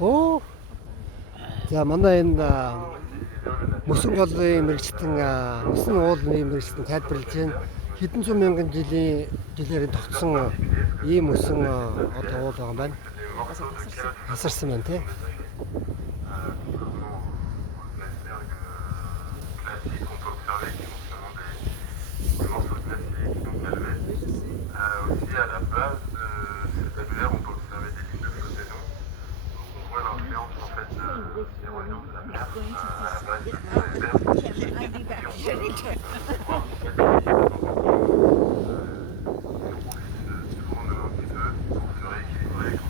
Oo. За манай энэ мөсөн голын мэрэгчтэн мөсөн уулын мэрэгчтэн тайлбарлаж байна. Хэдэн зуун мянган жилээр тогтсон ийм мөсөн одоо уул байгаа юм байна. Хасарсан байна тий. Aussi à la base de cet tabulaire, on peut observer des lignes de flottaison. Donc on voit l'influence en fait des reliants de la mer à la base de ces verres.